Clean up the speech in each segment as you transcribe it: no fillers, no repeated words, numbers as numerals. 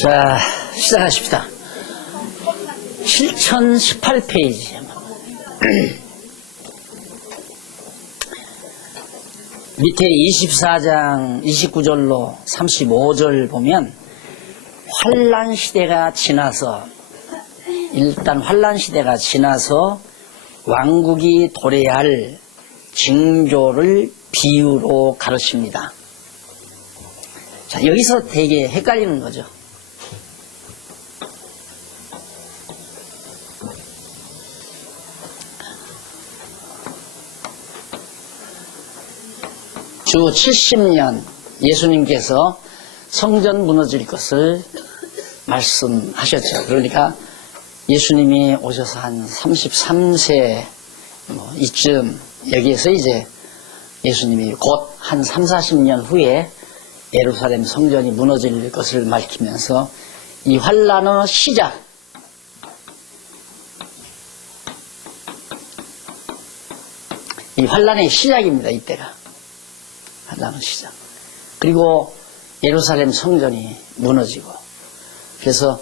자, 시작하십시다. 7018페이지. 밑에 24장 29절로 35절 보면 환란 시대가 지나서 일단 환란 시대가 지나서 왕국이 도래해야 할 징조를 비유로 가르칩니다. 자, 여기서 되게 헷갈리는 거죠. 주 70년 예수님께서 성전 무너질 것을 말씀하셨죠. 그러니까 예수님이 오셔서 한 33세 이쯤 여기에서 이제 예수님이 곧 한 3, 40년 후에 예루살렘 성전이 무너질 것을 밝히면서 이 환란의 시작, 이 환란의 시작입니다. 이때가 환란의 시작. 그리고 예루살렘 성전이 무너지고, 그래서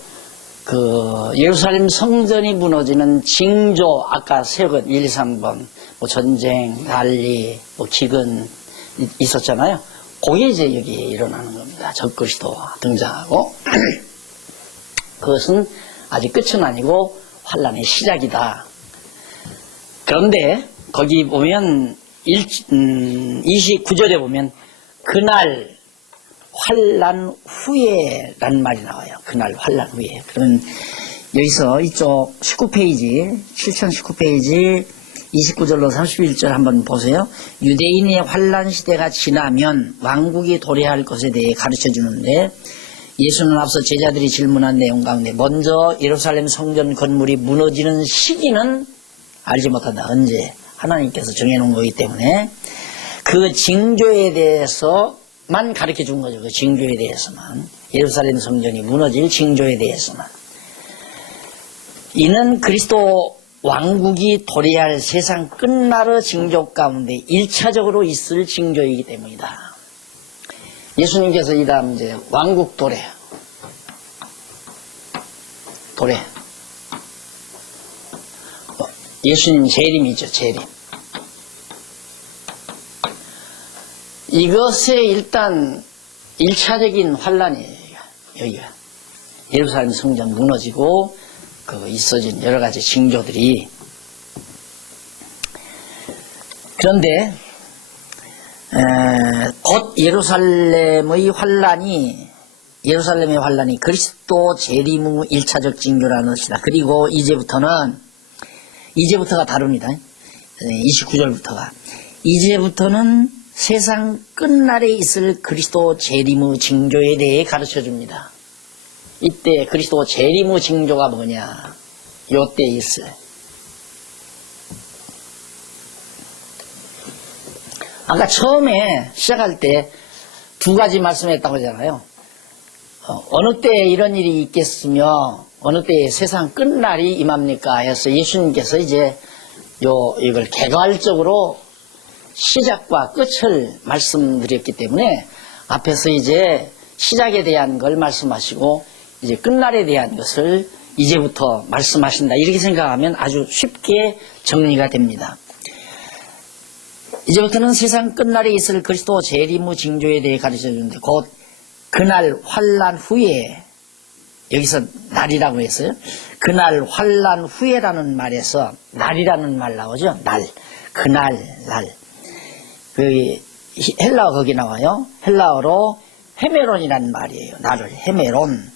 그 예루살렘 성전이 무너지는 징조, 아까 세건 1, 3번 뭐 전쟁, 난리, 뭐 기근 있었잖아요. 그게 이제 여기에 일어나는 겁니다. 적그리스도 등장하고 그것은 아직 끝은 아니고 환란의 시작이다. 그런데 거기 보면 29절에 보면 그날 환란 후에라는 말이 나와요. 그날 환란 후에. 그러면 여기서 이쪽 19페이지 7019페이지 29절로 31절 한번 보세요. 유대인의 환란 시대가 지나면 왕국이 도래할 것에 대해 가르쳐 주는데, 예수는 앞서 제자들이 질문한 내용 가운데 먼저 예루살렘 성전 건물이 무너지는 시기는 알지 못한다. 언제? 하나님께서 정해놓은 거기 때문에 그 징조에 대해서만 가르쳐 준 거죠. 그 징조에 대해서만. 예루살렘 성전이 무너질 징조에 대해서만. 이는 그리스도 왕국이 도래할 세상 끝날의 징조 가운데 1차적으로 있을 징조이기 때문이다. 예수님께서 이 다음 이제 왕국 도래. 예수님 재림이죠, 재림. 이것에 일단 1차적인 환란이에요, 여기가. 예루살렘 성전 무너지고, 있어진 여러 가지 징조들이. 그런데, 곧 예루살렘의 환란이 그리스도 재림 후 1차적 징조라는 것이다. 그리고 이제부터가 다릅니다. 29절부터가. 이제부터는 세상 끝날에 있을 그리스도 재림 후 징조에 대해 가르쳐 줍니다. 이때 그리스도 재림 후 징조가 뭐냐? 요때 있어요. 아까 처음에 시작할 때 두 가지 말씀했다고 하잖아요. 어느 때에 이런 일이 있겠으며 어느 때에 세상 끝날이 임합니까? 해서 예수님께서 이제 이걸 개괄적으로 시작과 끝을 말씀드렸기 때문에 앞에서 이제 시작에 대한 걸 말씀하시고 이제 끝날에 대한 것을 이제부터 말씀하신다. 이렇게 생각하면 아주 쉽게 정리가 됩니다. 이제부터는 세상 끝날에 있을 그리스도 재림 후 징조에 대해 가르쳐 주는데, 곧 그날 환란 후에, 여기서 날이라고 했어요. 그날 환란 후에라는 말에서 날이라는 말 나오죠. 날. 그날, 날. 헬라어 거기 나와요. 헬라어로 헤메론이라는 말이에요. 날을. 헤메론.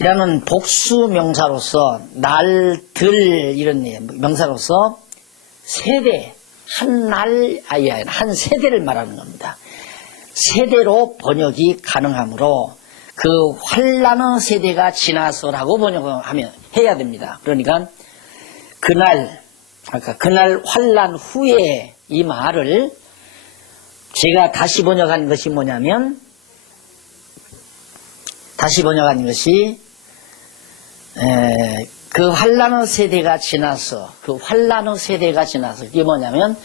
이라는 복수 명사로서 날들 이런 명사로서 세대, 한 세대를 말하는 겁니다. 세대로 번역이 가능하므로 그 환란의 세대가 지나서라고 번역하면 해야 됩니다. 그러니까 그날 환란 후에 이 말을 제가 다시 번역한 것이 뭐냐면, 그 환란의 세대가 지나서, 그게 뭐냐면,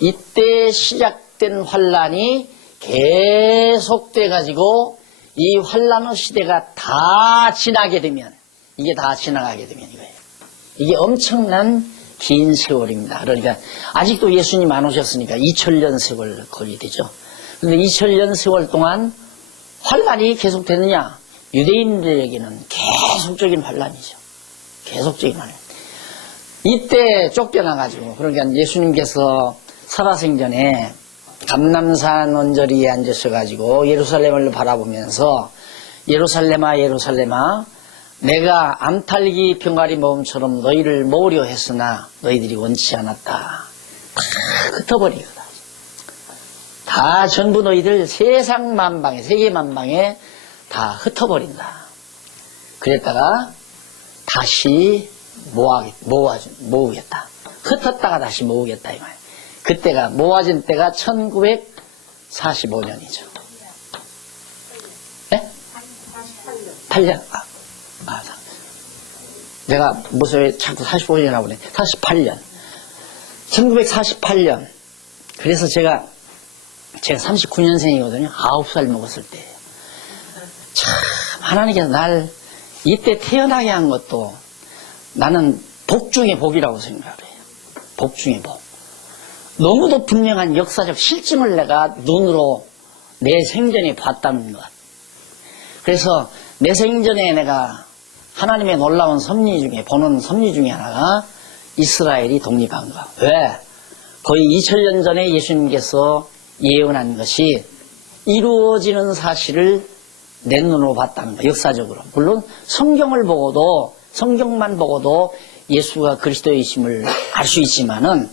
이때 시작된 환란이 계속돼가지고 이 환란의 시대가 다 지나게 되면, 이게 다 지나가게 되면 이거예요. 이게 엄청난 긴 세월입니다. 그러니까 아직도 예수님 안 오셨으니까 2000년 세월 거리 되죠. 그런데 2000년 세월 동안 환란이 계속되느냐? 유대인들에게는 계속적인 환란이죠. 계속적인 환란. 이때 쫓겨나가지고, 그러니까 예수님께서 살아생전에 감람산 언저리에 앉으셔가지고 예루살렘을 바라보면서 예루살렘아 예루살렘아 내가 암탈기 병아리 모음처럼 너희를 모으려 했으나 너희들이 원치 않았다. 다 흩어버리거든. 다 전부 너희들 세상 만방에 세계 만방에 다 흩어버린다. 그랬다가 다시 모으겠다. 흩었다가 다시 모으겠다 이 말이에요. 그때가 모아진 때가 1945년이죠. 네? 8년. 내가 무슨 자꾸 45년 하고 그래. 48년. 1948년. 그래서 제가 39년생이거든요. 9살 먹었을 때. 참 하나님께서 날 이때 태어나게 한 것도 나는 복 중의 복이라고 생각을 해요. 복 중의 복. 너무도 분명한 역사적 실증을 내가 눈으로 내 생전에 봤다는 것. 그래서 내 생전에 내가 하나님의 놀라운 섭리 중에 보는 섭리 중에 하나가 이스라엘이 독립한 것. 왜? 거의 2000년 전에 예수님께서 예언한 것이 이루어지는 사실을 내 눈으로 봤다는 것. 역사적으로. 물론 성경을 보고도 성경만 보고도 예수가 그리스도이심을 알 수 있지만은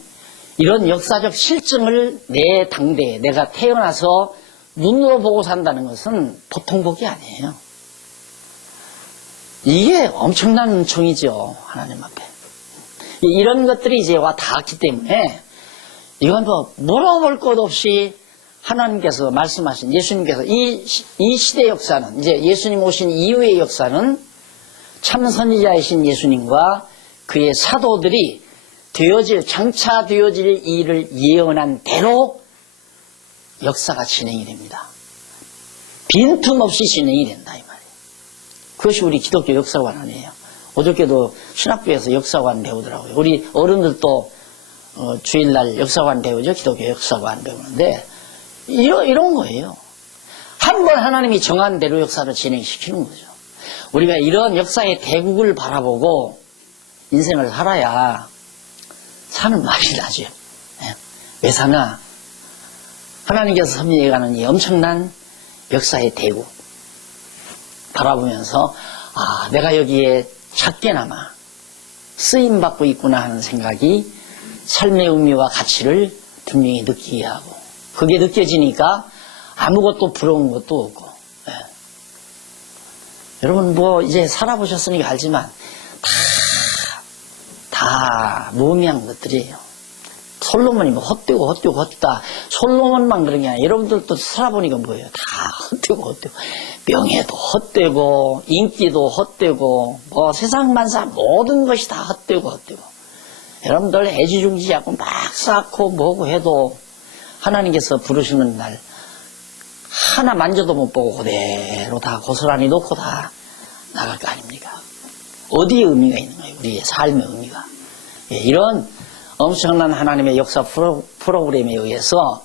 이런 역사적 실증을 내 당대에 내가 태어나서 눈으로 보고 산다는 것은 보통 복이 아니에요. 이게 엄청난 은총이죠. 하나님 앞에. 이런 것들이 이제 와 닿았기 때문에 이건 뭐 물어볼 것 없이 하나님께서 말씀하신 예수님께서 이 시대 역사는 이제 예수님 오신 이후의 역사는 참 선지자이신 예수님과 그의 사도들이 장차 되어질 일을 예언한 대로 역사가 진행이 됩니다. 빈틈없이 진행이 된다 이 말이에요. 그것이 우리 기독교 역사관 아니에요. 어저께도 신학부에서 역사관 배우더라고요. 우리 어른들도 주일날 역사관 배우죠. 기독교 역사관 배우는데 이런 거예요. 한 번 하나님이 정한 대로 역사를 진행시키는 거죠. 우리가 이런 역사의 대국을 바라보고 인생을 살아야 사는 맛이 나죠. 왜 사나? 하나님께서 섭리해가는 이 엄청난 역사의 대국 바라보면서 내가 여기에 작게나마 쓰임받고 있구나 하는 생각이 삶의 의미와 가치를 분명히 느끼게 하고 그게 느껴지니까 아무것도 부러운 것도 없고 여러분 뭐 이제 살아보셨으니까 알지만 다 무의미한 것들이에요. 솔로몬이 뭐 헛되다. 솔로몬만 그런 게 아니라 여러분들도 살아보니까 뭐예요? 다 헛되고 명예도 헛되고 인기도 헛되고 뭐 세상 만사 모든 것이 다 헛되고 여러분들 애지중지하고 막 쌓고 뭐고 해도 하나님께서 부르시는 날 하나 만져도 못 보고 그대로 다 고스란히 놓고 다 나갈 거 아닙니까? 어디에 의미가 있는 거예요? 우리의 삶의 의미가. 이런 엄청난 하나님의 역사 프로그램에 의해서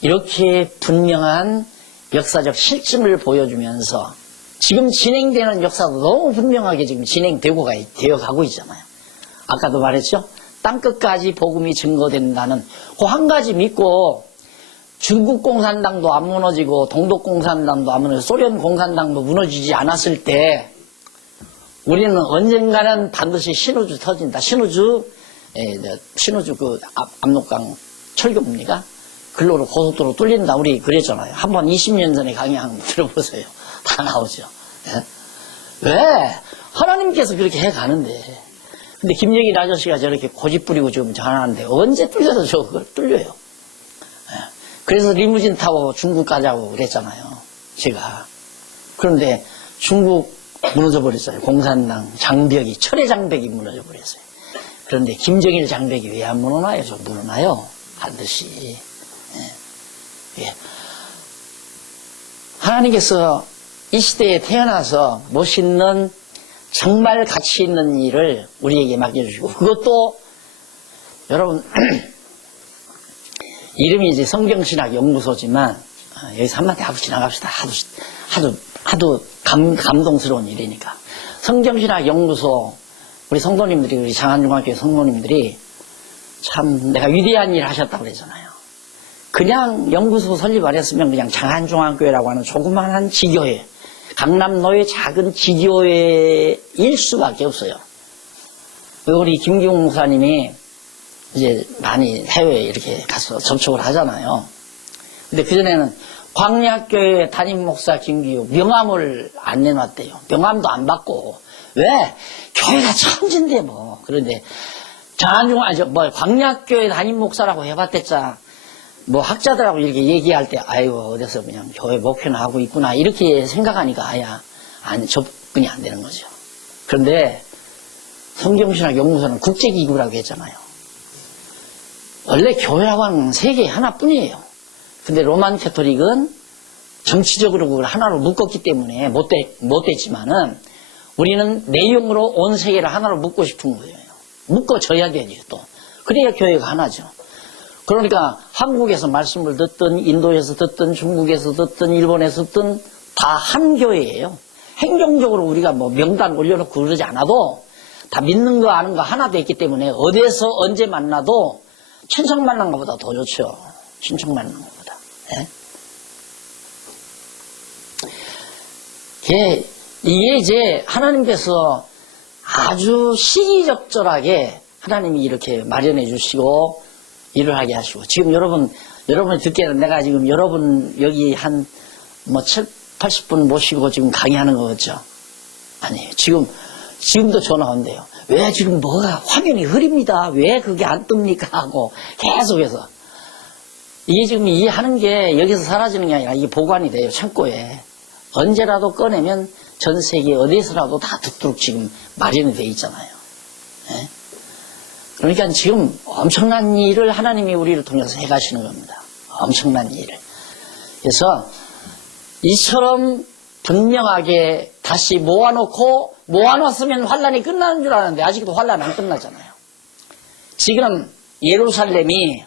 이렇게 분명한 역사적 실증을 보여주면서 지금 진행되는 역사도 너무 분명하게 지금 진행되고 되어가고 있잖아요. 아까도 말했죠? 땅끝까지 복음이 증거된다는 그 한 가지 믿고 중국 공산당도 안 무너지고 동독 공산당도 안 무너지고 소련 공산당도 무너지지 않았을 때 우리는 언젠가는 반드시 신우주 터진다. 신우주 그 압록강 철교입니까? 글로로 고속도로 뚫린다. 우리 그랬잖아요. 한번 20년 전에 강의 한번 들어보세요. 다 나오죠. 왜? 하나님께서 그렇게 해가는데. 근데 김영일 아저씨가 저렇게 고집 부리고 지금 전화하는데 언제 뚫려서 저걸 뚫려요. 그래서 리무진 타고 중국 가자고 그랬잖아요. 제가. 그런데 중국 무너져 버렸어요. 공산당 장벽이, 철의 장벽이 무너져 버렸어요. 그런데 김정일 장벽이 왜 안 무너나요? 좀 무너나요. 반드시. 하나님께서 이 시대에 태어나서 멋있는 정말 가치 있는 일을 우리에게 맡겨주시고, 그것도 여러분 이름이 이제 성경신학 연구소지만 여기서 한마디 하고 지나갑시다. 하도 감동스러운 일이니까. 성경신학 연구소 우리 성도님들이, 우리 장안중학교 성도님들이 참 내가 위대한 일 하셨다고 그러잖아요. 그냥 연구소 설립 안 했으면 그냥 장안중학교라고 하는 조그마한 지교회, 강남로의 작은 지교회일 수밖에 없어요. 우리 김기웅 목사님이 이제 많이 해외에 이렇게 가서 접촉을 하잖아요. 근데 그전에는 광야교회 담임 목사 김기웅 명함을 안 내놨대요. 명함도 안 받고. 왜? 교회가 천진데 뭐. 그런데 광야교회 담임 목사라고 해봤댔자 뭐 학자들하고 이렇게 얘기할 때 아이고 어디서 그냥 교회 목회나 하고 있구나 이렇게 생각하니까 접근이 안 되는 거죠. 그런데 성경신학 연구소는 국제기구라고 했잖아요. 원래 교회라고 하는 세계 하나뿐이에요. 근데 로만 캐토릭은 정치적으로 그걸 하나로 묶었기 때문에 못됐지만은 우리는 내용으로 온 세계를 하나로 묶고 싶은 거예요. 묶어져야 되죠 또. 그래야 교회가 하나죠. 그러니까 한국에서 말씀을 듣든 인도에서 듣든 중국에서 듣든 일본에서 듣든 다 한 교회예요. 행정적으로 우리가 뭐 명단 올려놓고 그러지 않아도 다 믿는 거 아는 거 하나 돼 있기 때문에 어디에서 언제 만나도 친척 만난 것보다 더 좋죠. 친척 만난 것보다. 네? 이게 이제 하나님께서 아주 시기적절하게 하나님이 이렇게 마련해 주시고 일을 하게 하시고, 지금 여러분이 듣기에는 내가 지금 여러분 여기 한 80분 모시고 지금 강의하는 거겠죠? 아니에요. 지금도 전화 온대요. 왜 지금 뭐가 화면이 흐립니다. 왜 그게 안 뜹니까? 하고 계속해서. 이게 지금 이해하는 게 여기서 사라지는 게 아니라 이게 보관이 돼요. 창고에. 언제라도 꺼내면 전 세계 어디서라도 다 듣도록 지금 마련이 돼 있잖아요. 네? 그러니까 지금 엄청난 일을 하나님이 우리를 통해서 해가시는 겁니다. 엄청난 일을. 그래서 이처럼 분명하게 다시 모아놨으면 환란이 끝나는 줄 알았는데 아직도 환란 안 끝나잖아요. 지금 예루살렘이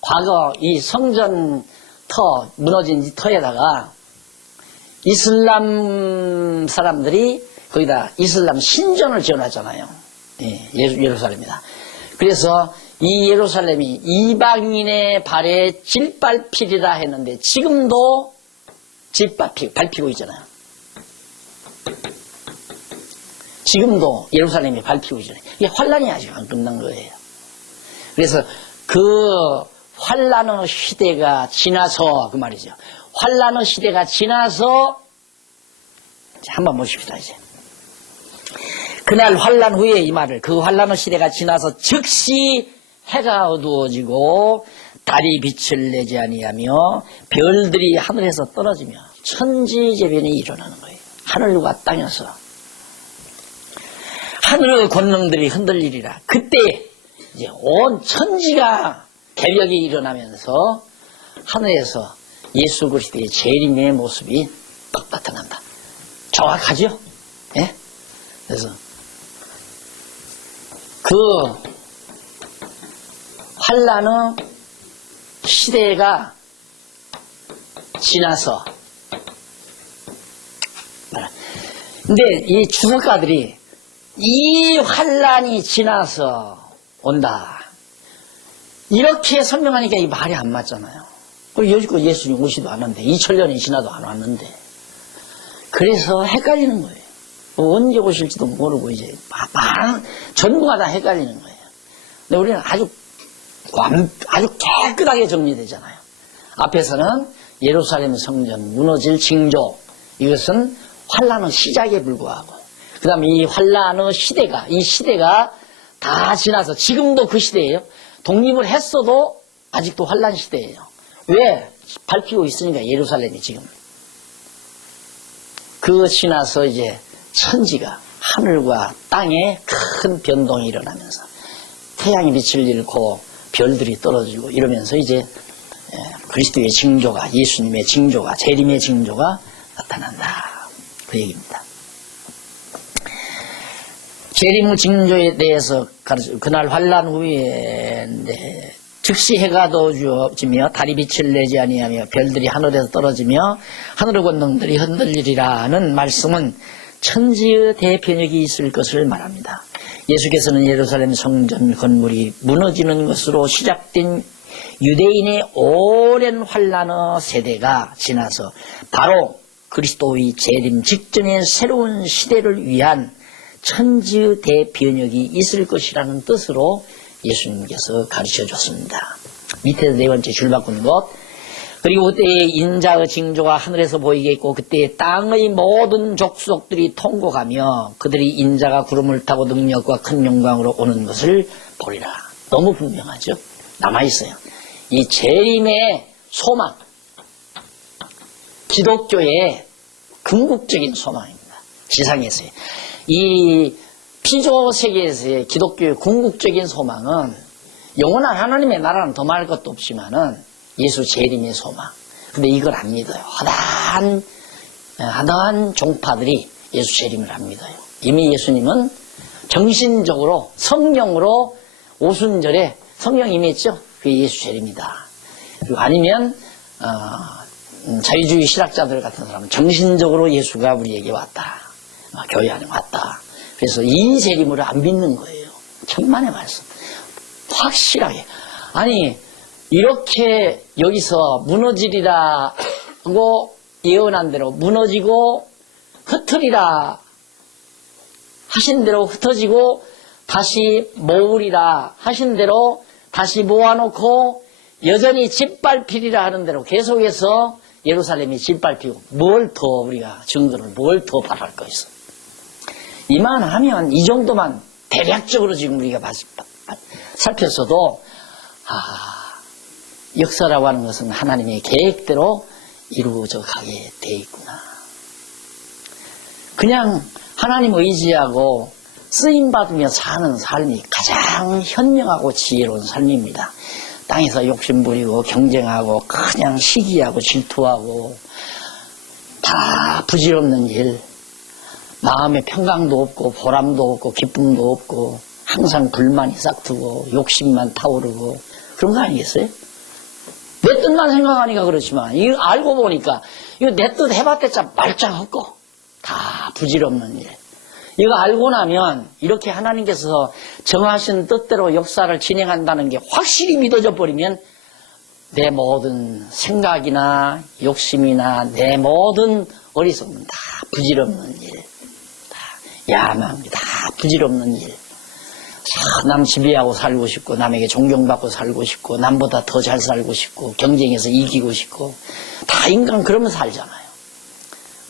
과거 이 성전 무너진 이 터에다가 이슬람 사람들이 거기다 이슬람 신전을 지어놨잖아요. 예루살렘이다. 그래서 이 예루살렘이 이방인의 발에 질밟히리라 했는데 지금도 밟히고 있잖아요. 지금도 예루살렘이 밟히고 있잖아요. 이게 환란이 아직 안 끝난 거예요. 그래서 그 환란의 시대가 지나서 그 말이죠. 환란의 시대가 지나서 한번 보십시다 이제. 그날 환란 후에 이 말을, 그 환란의 시대가 지나서 즉시 해가 어두워지고 달이 빛을 내지 아니하며 별들이 하늘에서 떨어지며 천지재변이 일어나는 거예요. 하늘과 땅에서 하늘의 권능들이 흔들리리라. 그때 이제 온 천지가 개벽이 일어나면서 하늘에서 예수 그리스도의 재림의 모습이 딱 나타난다. 정확하죠? 예? 그래서 그 환란의 시대가 지나서, 근데 이 주석가들이 이 환란이 지나서 온다 이렇게 설명하니까 이 말이 안 맞잖아요. 그리고 여지껏 예수님 오지도 않았는데 2000년이 지나도 안 왔는데, 그래서 헷갈리는 거예요. 언제 오실지도 모르고 이제 전부가 다 헷갈리는 거예요. 근데 우리는 아주 깨끗하게 정리되잖아요. 앞에서는 예루살렘 성전 무너질 징조, 이것은 환란의 시작에 불과하고, 그 다음에 이 환란의 시대가, 이 시대가 다 지나서 지금도 그 시대예요. 독립을 했어도 아직도 환란 시대예요. 왜? 밟히고 있으니까 예루살렘이 지금. 그 지나서 이제 천지가, 하늘과 땅에 큰 변동이 일어나면서 태양이 빛을 잃고 별들이 떨어지고 이러면서 이제 그리스도의 징조가, 예수님의 징조가, 재림의 징조가 나타난다. 그 얘기입니다. 재림 징조에 대해서 가르쳐 그날 환란 후에인데 즉시 해가 어두워지며 달이 빛을 내지 아니하며 별들이 하늘에서 떨어지며 하늘의 권능들이 흔들리리라는 말씀은 천지의 대변혁이 있을 것을 말합니다. 예수께서는 예루살렘 성전 건물이 무너지는 것으로 시작된 유대인의 오랜 환란의 세대가 지나서 바로 그리스도의 재림 직전의 새로운 시대를 위한 천지의 대변혁이 있을 것이라는 뜻으로 예수님께서 가르쳐 줬습니다. 밑에서 네 번째 줄 바꾼 것. 그리고 그때의 인자의 징조가 하늘에서 보이겠고 그때의 땅의 모든 족속들이 통곡하며 그들이 인자가 구름을 타고 능력과 큰 영광으로 오는 것을 보리라. 너무 분명하죠. 남아있어요. 이 재림의 소망, 기독교의 궁극적인 소망입니다. 지상에서의. 이 피조 세계에서의 기독교의 궁극적인 소망은 영원한 하나님의 나라는 더 말 것도 없지만은 예수 재림의 소망. 근데 이걸 안 믿어요. 허다한 종파들이 예수 재림을 안 믿어요. 이미 예수님은 정신적으로 성령으로 오순절에 성령 임했죠. 그게 예수 재림이다. 그리고 아니면 자유주의 신학자들 같은 사람은 정신적으로 예수가 우리에게 왔다. 교회 안에 왔다. 그래서 이 재림을 안 믿는 거예요. 천만의 말씀. 확실하게. 아니 이렇게 여기서 무너지리라고 예언한 대로 무너지고 흩으리라 하신 대로 흩어지고 다시 모으리라 하신 대로 다시 모아놓고 여전히 짓밟히리라 하는 대로 계속해서 예루살렘이 짓밟히고 뭘 더 우리가 증거를 뭘 더 바랄 거 있어. 이만하면 이 정도만 대략적으로 지금 우리가 살폈어도 역사라고 하는 것은 하나님의 계획대로 이루어져 가게 돼 있구나. 그냥 하나님 의지하고 쓰임받으며 사는 삶이 가장 현명하고 지혜로운 삶입니다. 땅에서 욕심부리고 경쟁하고 그냥 시기하고 질투하고 다 부질없는 일, 마음에 평강도 없고 보람도 없고 기쁨도 없고 항상 불만이 싹트고 욕심만 타오르고 그런 거 아니겠어요? 내 뜻만 생각하니까 그렇지만 이거 알고 보니까 이거 내 뜻 해봤댔자 말짱하고 다 부질없는 일. 이거 알고 나면 이렇게 하나님께서 정하신 뜻대로 역사를 진행한다는 게 확실히 믿어져 버리면 내 모든 생각이나 욕심이나 내 모든 어리석음은 다 부질없는 일, 다 야망, 다 부질없는 일. 남 지배하고 살고 싶고 남에게 존경받고 살고 싶고 남보다 더 잘 살고 싶고 경쟁에서 이기고 싶고 다 인간 그러면 살잖아요.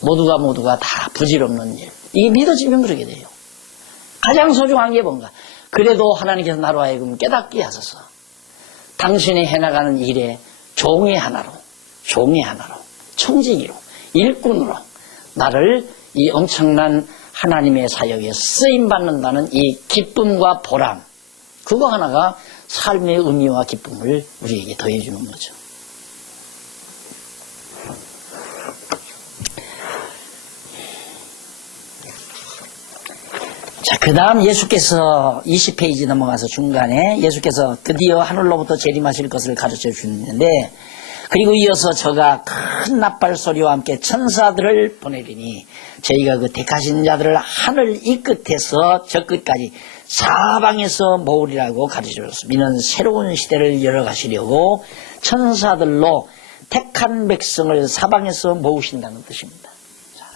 모두가 다 부질없는 일. 이게 믿어지면 그러게 돼요. 가장 소중한 게 뭔가. 그래도 하나님께서 나로 하여금 깨닫게 하소서. 당신이 해나가는 일에 종의 하나로 청지기로 일꾼으로 나를 이 엄청난 하나님의 사역에 쓰임받는다는 이 기쁨과 보람, 그거 하나가 삶의 의미와 기쁨을 우리에게 더해주는 거죠. 자, 그 다음 예수께서 20페이지 넘어가서 중간에 예수께서 드디어 하늘로부터 재림하실 것을 가르쳐 주는데, 그리고 이어서 저가 큰 나팔 소리와 함께 천사들을 보내리니 저희가 그 택하신 자들을 하늘 이 끝에서 저 끝까지 사방에서 모으리라고 가르쳐 줬습니다. 이는 새로운 시대를 열어가시려고 천사들로 택한 백성을 사방에서 모으신다는 뜻입니다. 자,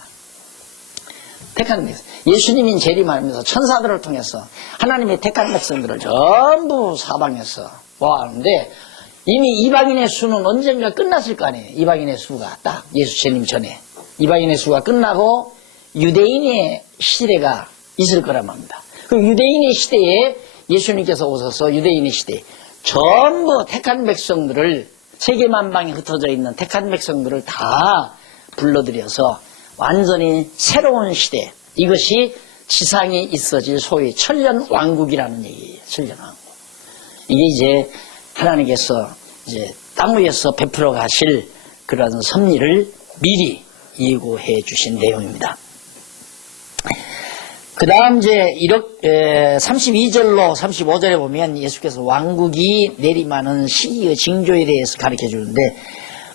택한 백성. 예수님이 재림하면서 천사들을 통해서 하나님의 택한 백성들을 전부 사방에서 모아하는데 이미 이방인의 수는 언젠가 끝났을 거 아니에요. 이방인의 수가 딱 예수 재림 전에 이방인의 수가 끝나고 유대인의 시대가 있을 거란 말입니다. 그 유대인의 시대에 예수님께서 오셔서 유대인의 시대에 전부 택한 백성들을 세계만방에 흩어져 있는 택한 백성들을 다 불러들여서 완전히 새로운 시대, 이것이 지상에 있어질 소위 천년왕국이라는 얘기예요. 천년왕국. 이게 이제 하나님께서 이제 땅 위에서 베풀어 가실 그런 섭리를 미리 예고해 주신 내용입니다. 그 다음 이제 32절로 35절에 보면 예수께서 왕국이 내림하는 시기의 징조에 대해서 가르쳐 주는데,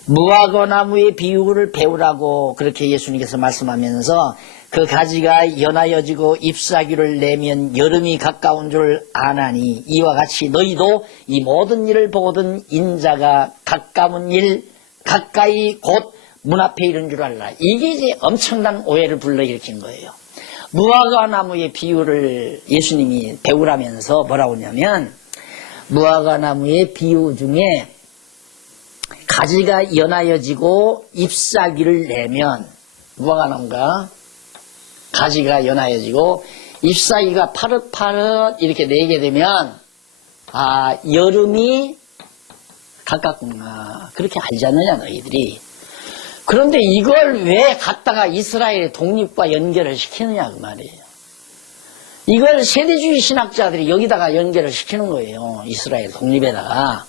무화과 나무의 비유를 배우라고 그렇게 예수님께서 말씀하면서, 그 가지가 연하여지고 잎사귀를 내면 여름이 가까운 줄 아나니 이와 같이 너희도 이 모든 일을 보거든 인자가 가까운 일 가까이 곧 문 앞에 이른 줄 알라. 이게 이제 엄청난 오해를 불러일으킨 거예요. 무화과 나무의 비유를 예수님이 배우라면서 뭐라고 하냐면, 무화과 나무의 비유 중에 가지가 연하여지고 잎사귀를 내면, 무화과 나무가 가지가 연하여지고 잎사귀가 파릇파릇 이렇게 내게 되면, 아, 여름이 가깝구나, 그렇게 알지 않느냐 너희들이. 그런데 이걸 왜 갖다가 이스라엘의 독립과 연결을 시키느냐 그 말이에요. 이걸 세대주의 신학자들이 여기다가 연결을 시키는 거예요. 이스라엘 독립에다가.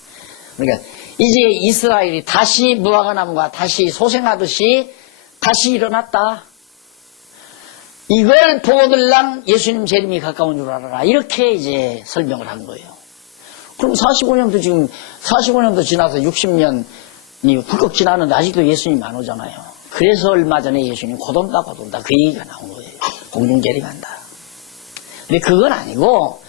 그러니까 이제 이스라엘이 다시 무화과 나무가 다시 소생하듯이 다시 일어났다. 이걸 보고들랑 예수님 재림이 가까운 줄 알아라. 이렇게 이제 설명을 한 거예요. 그럼 45년도 지금 45년도 지나서 60년이 훌쩍 지나는데 아직도 예수님 안 오잖아요. 그래서 얼마 전에 예수님 곧 온다 그 얘기가 나온 거예요. 공중 재림한다. 근데 그건 아니고,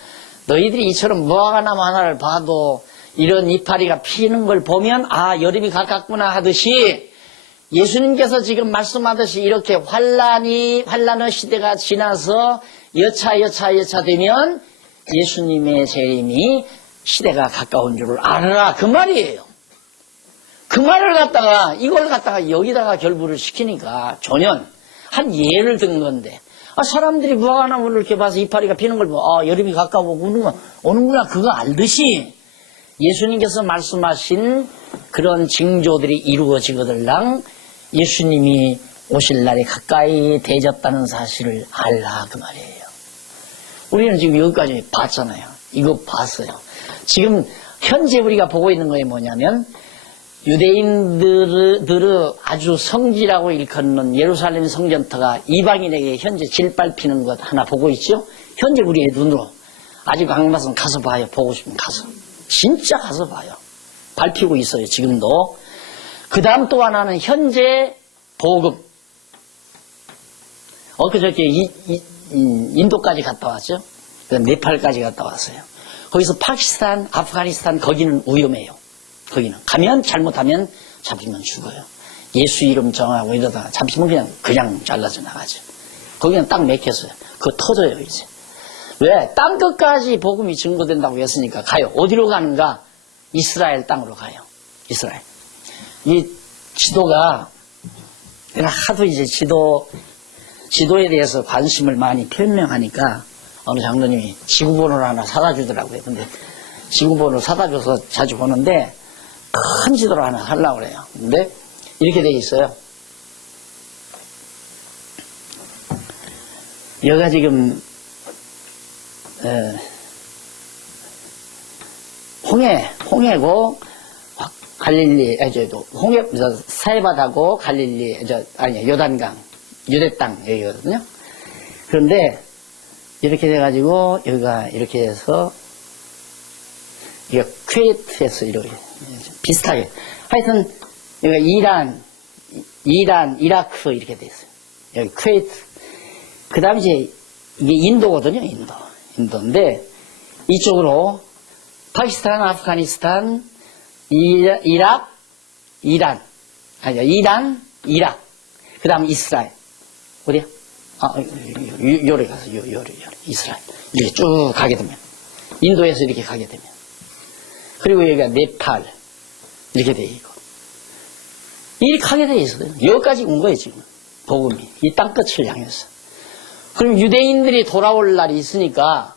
너희들이 이처럼 무화과 나무 하나를 봐도 이런 이파리가 피는 걸 보면 아, 여름이 가깝구나 하듯이, 예수님께서 지금 말씀하듯이 이렇게 환란의 시대가 지나서 여차 되면 예수님의 재림이 시대가 가까운 줄을 알아라 그 말이에요. 그 말을 갖다가 이걸 갖다가 여기다가 결부를 시키니까 전혀 한 예를 든 건데, 아, 사람들이 무화과 나무를 이렇게 봐서 이파리가 피는 걸 보고 아, 여름이 가까워 오는구나 그거 알듯이 예수님께서 말씀하신 그런 징조들이 이루어지거들랑 예수님이 오실 날이 가까이 되졌다는 사실을 알라 그 말이에요. 우리는 지금 여기까지 봤잖아요. 이거 봤어요. 지금 현재 우리가 보고 있는 거에 뭐냐면, 유대인들의 아주 성지라고 일컫는 예루살렘 성전터가 이방인에게 현재 질밟히는 것 하나 보고 있죠. 현재 우리의 눈으로. 아직 안 가서 가서 봐요. 보고 싶으면 가서. 진짜 가서 봐요. 밟히고 있어요. 지금도. 그 다음 또 하나는 현재 복음. 엊그저께 인도까지 갔다 왔죠. 네팔까지 갔다 왔어요. 거기서 파키스탄, 아프가니스탄 거기는 위험해요. 거기는 가면 잘못하면 잡히면 죽어요. 예수 이름 정하고 이러다가 잡히면 그냥 잘라져 나가죠. 거기는 딱 맥혔어요. 그거 터져요 이제. 왜? 땅 끝까지 복음이 증거된다고 했으니까 가요. 어디로 가는가? 이스라엘 땅으로 가요. 이스라엘. 이 지도가, 내가 하도 이제 지도에 대해서 관심을 많이 표명하니까 어느 장로님이 지구본을 하나 사다 주더라고요. 근데 지구본을 사다 줘서 자주 보는데 큰 지도를 하나 하려고 그래요. 근데 이렇게 돼 있어요. 여기가 지금 홍해고 갈릴리, 사해바다고 갈릴리, 요단강, 유대 땅 여기거든요. 그런데 이렇게 돼가지고 여기가 이렇게 해서 이거 쿠웨이트에서 이렇게 비슷하게, 하여튼 여기가 이란, 이라크 이렇게 돼 있어요. 여기 쿠웨이트. 그 다음에 이제 이게 인도거든요. 인도인데 이쪽으로 파키스탄, 아프가니스탄, 이란, 이락, 그 다음 이스라엘. 어디야? 아, 요래 가서, 요래. 이스라엘. 이렇게 쭉 가게 되면. 인도에서 이렇게 가게 되면. 그리고 여기가 네팔. 이렇게 돼 있고. 이렇게 하게 돼 있어요. 여기까지 온 거예요, 지금. 복음이. 이 땅끝을 향해서. 그럼 유대인들이 돌아올 날이 있으니까,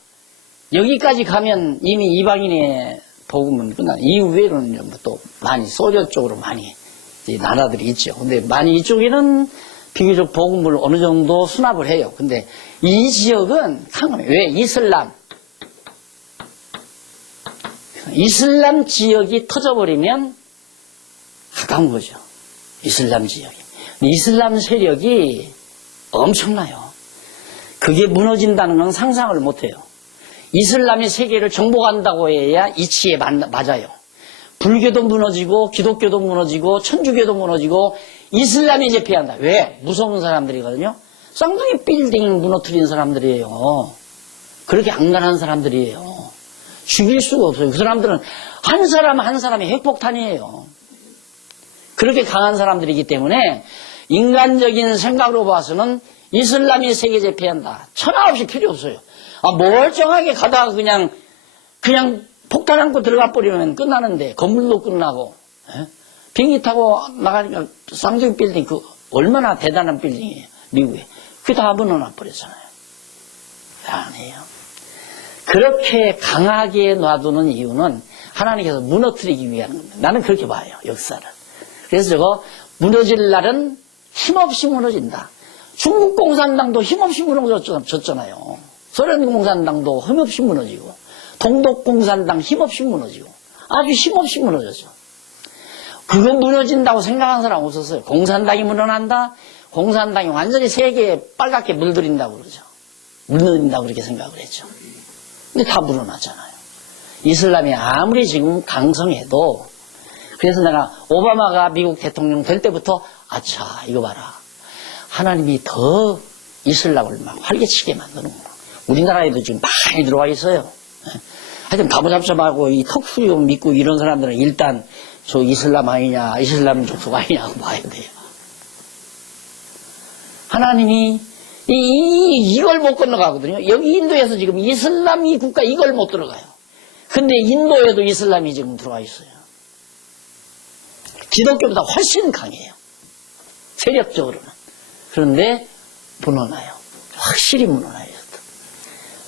여기까지 가면 이미 이방인의 복음은 끝나. 이후에는 또 많이, 소련 쪽으로 많이 나라들이 있죠. 근데 많이 이쪽에는 비교적 복음을 어느 정도 수납을 해요. 근데 이 지역은 강하면 왜? 이슬람 지역이 터져버리면 가까운 거죠. 이슬람 지역이. 이슬람 세력이 엄청나요. 그게 무너진다는 건 상상을 못해요. 이슬람이 세계를 정복한다고 해야 이치에 맞아요. 불교도 무너지고 기독교도 무너지고 천주교도 무너지고 이슬람이 이제 패한다. 왜? 무서운 사람들이거든요. 쌍둥이 빌딩 무너뜨린 사람들이에요. 그렇게 안간한 사람들이에요. 죽일 수가 없어요. 그 사람들은 한 사람 한 사람이 핵폭탄이에요. 그렇게 강한 사람들이기 때문에 인간적인 생각으로 봐서는 이슬람이 세계에 패한다. 천하 없이 필요 없어요. 멀쩡하게 가다가 그냥 폭탄 안고 들어가 버리면 끝나는데 건물도 끝나고 비행기 타고 나가니까 쌍둥이 빌딩 그 얼마나 대단한 빌딩이에요. 미국에. 그게 다 무너져 버렸잖아요. 아니에요. 그렇게 강하게 놔두는 이유는 하나님께서 무너뜨리기 위한 겁니다. 나는 그렇게 봐요. 역사를. 그래서 저거 무너질 날은 힘없이 무너진다. 중국 공산당도 힘없이 무너졌잖아요. 소련 공산당도 힘없이 무너지고 동독 공산당 힘없이 무너지고 아주 힘없이 무너졌죠. 그거 무너진다고 생각한 사람 없었어요. 공산당이 무너난다. 공산당이 완전히 세계에 빨갛게 물들인다고 그러죠. 물들인다고 그렇게 생각을 했죠. 근데 다 무너났잖아요. 이슬람이 아무리 지금 강성해도 그래서 내가 오바마가 미국 대통령 될 때부터 아차 이거 봐라. 하나님이 더 이슬람을 막 활개치게 만드는구나. 우리나라에도 지금 많이 들어와 있어요. 하여튼 가부잡잡하고 이 턱수염 믿고 이런 사람들은 일단 저 이슬람 아니냐 이슬람 족속 아니냐고 봐야 돼요. 하나님이 이걸 못 건너가거든요. 여기 인도에서 지금 이슬람이 국가 이걸 못 들어가요. 근데 인도에도 이슬람이 지금 들어와 있어요. 기독교보다 훨씬 강해요. 세력적으로는. 그런데 무너나요. 확실히 무너나요.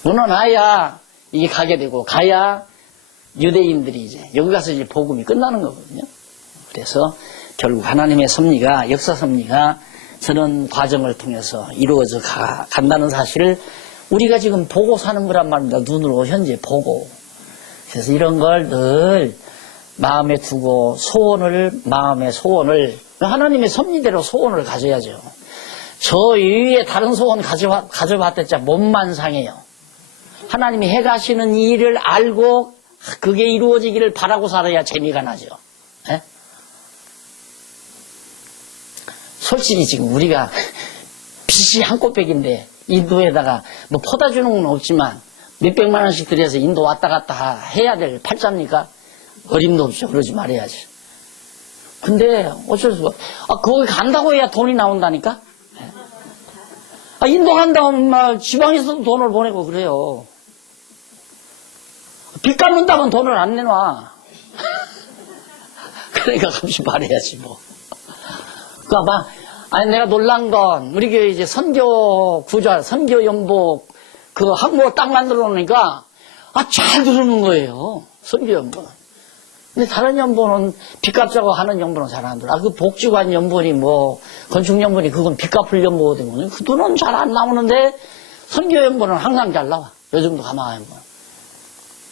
무너나야 이게 가게 되고 가야 유대인들이 이제 여기 가서 이제 복음이 끝나는 거거든요. 그래서 결국 하나님의 섭리가 역사 섭리가 저런 과정을 통해서 이루어져 간다는 사실을 우리가 지금 보고 사는 거란 말입니다. 눈으로 현재 보고. 그래서 이런 걸 늘 마음에 두고 마음의 소원을 하나님의 섭리대로 소원을 가져야죠. 저 위에 다른 소원 가져봤댔자 몸만 상해요. 하나님이 해가시는 일을 알고 그게 이루어지기를 바라고 살아야 재미가 나죠. 에? 솔직히 지금 우리가 빚이 한 꼬백인데 인도에다가 뭐 퍼다 주는 건 없지만 몇백만 원씩 들여서 인도 왔다 갔다 해야 될 팔자입니까? 어림도 없죠. 그러지 말아야지. 근데 어쩔 수가 거기 간다고 해야 돈이 나온다니까? 인도 간다면 막 지방에서도 돈을 보내고 그래요. 빚 갚는다면 돈을 안 내놔. 그러니까 값이 말해야지 뭐. 그러니까 아니 내가 놀란 건 우리 교회 이제 선교 구좌, 선교 연복 그 항목 딱 만들어 놓으니까 잘 들어오는 거예요. 선교 연복. 근데 다른 연보는 빚 갚자고 하는 연보는 잘 안 들어. 그 복지관 연보니 뭐 건축 연보니 그건 빚 갚을 연보거든요. 그 돈은 잘 안 나오는데 선교 연보는 항상 잘 나와. 요즘도 가만히 보면.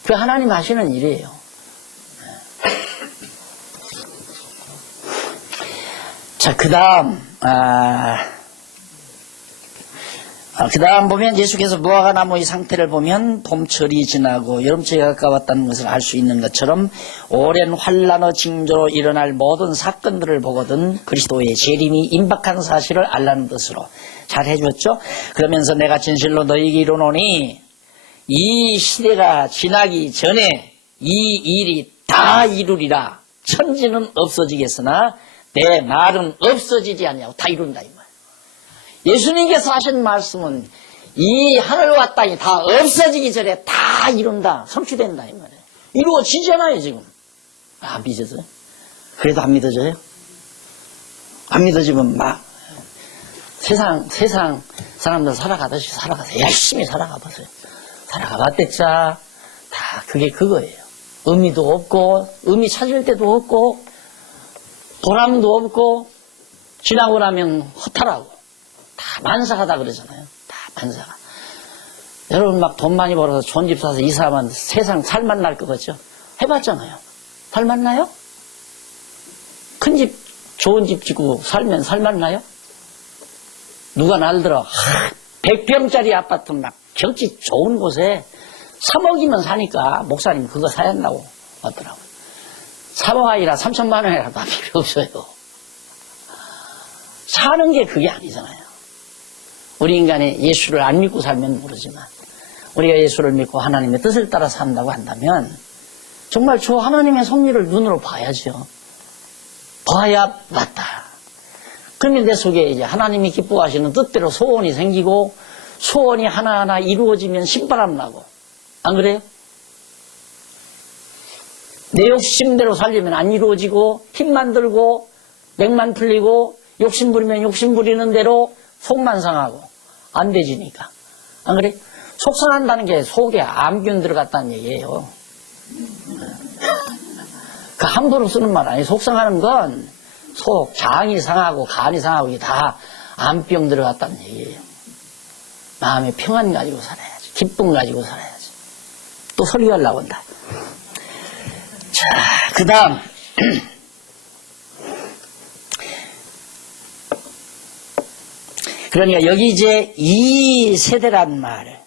그 하나님 하시는 일이에요. 자, 그 다음 보면 예수께서 무화과 나무의 상태를 보면 봄철이 지나고 여름철이 가까웠다는 것을 알 수 있는 것처럼 오랜 환란의 징조로 일어날 모든 사건들을 보거든 그리스도의 재림이 임박한 사실을 알라는 뜻으로 잘 해줬죠. 그러면서 내가 진실로 너희에게 이르노니 이 시대가 지나기 전에 이 일이 다 이루리라. 천지는 없어지겠으나 내 말은 없어지지 않냐고 다 이룬다 이 말. 예수님께서 하신 말씀은 이 하늘과 땅이 다 없어지기 전에 다 이룬다. 성취된다 이 말이에요. 이루어지잖아요 지금. 안 믿어져요? 그래도 안 믿어져요? 안 믿어지면 막 세상 사람들 살아가듯이 살아가세요. 열심히 살아가 보세요. 살아가 봤댔자 다 그게 그거예요. 의미도 없고 의미 찾을 때도 없고 보람도 없고 지나고 나면 허탈하고 다 만사하다 그러잖아요. 다 만사가. 여러분 막 돈 많이 벌어서 좋은 집 사서 이사하면 세상 살만 날 것 같죠? 해봤잖아요. 살만 나요? 큰 집 좋은 집 짓고 살면 살만 나요? 누가 날 들어 100평짜리 아파트 막 경치 좋은 곳에 3억이면 사니까 목사님 그거 사야 한다고 하더라고요. 3억 아니라 3천만 원이라도 다 필요 없어요. 사는 게 그게 아니잖아요. 우리 인간이 예수를 안 믿고 살면 모르지만 우리가 예수를 믿고 하나님의 뜻을 따라 산다고 한다면 정말 저 하나님의 섭리를 눈으로 봐야죠. 봐야 맞다. 그러면 내 속에 이제 하나님이 기뻐하시는 뜻대로 소원이 생기고 소원이 하나하나 이루어지면 신바람 나고 안 그래요? 내 욕심대로 살려면 안 이루어지고 힘만 들고 맥만 풀리고 욕심 부리면 욕심 부리는 대로 속만 상하고 안 되지니까 안 그래? 속 상한다는 게 속에 암균 들어갔다는 얘기예요. 그 함부로 쓰는 말 아니에요. 속 상하는 건 속, 장이 상하고 간이 상하고 이게 다 암병 들어갔다는 얘기예요. 마음에 평안 가지고 살아야지. 기쁨 가지고 살아야지. 또 설교하려고 한다. 자, 그 다음 그러니까 여기 이제 2세대란 말,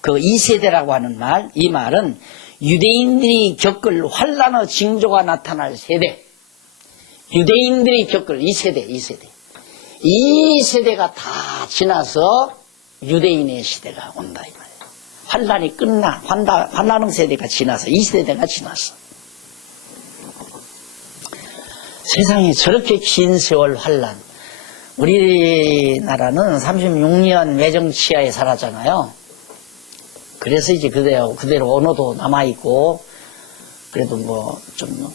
그 2세대라고 하는 말, 이 말은 유대인들이 겪을 환난의 징조가 나타날 세대, 유대인들이 겪을 2세대. 이 세대가 다 지나서 유대인의 시대가 온다 이 말이에요. 환난이 끝나, 환난의 세대가 지나서 2세대가 지났어. 세상에 저렇게 긴 세월 환난. 우리나라는 36년 외정치하에 살았잖아요. 그래서 이제 그대로 언어도 남아있고, 그래도 뭐, 좀,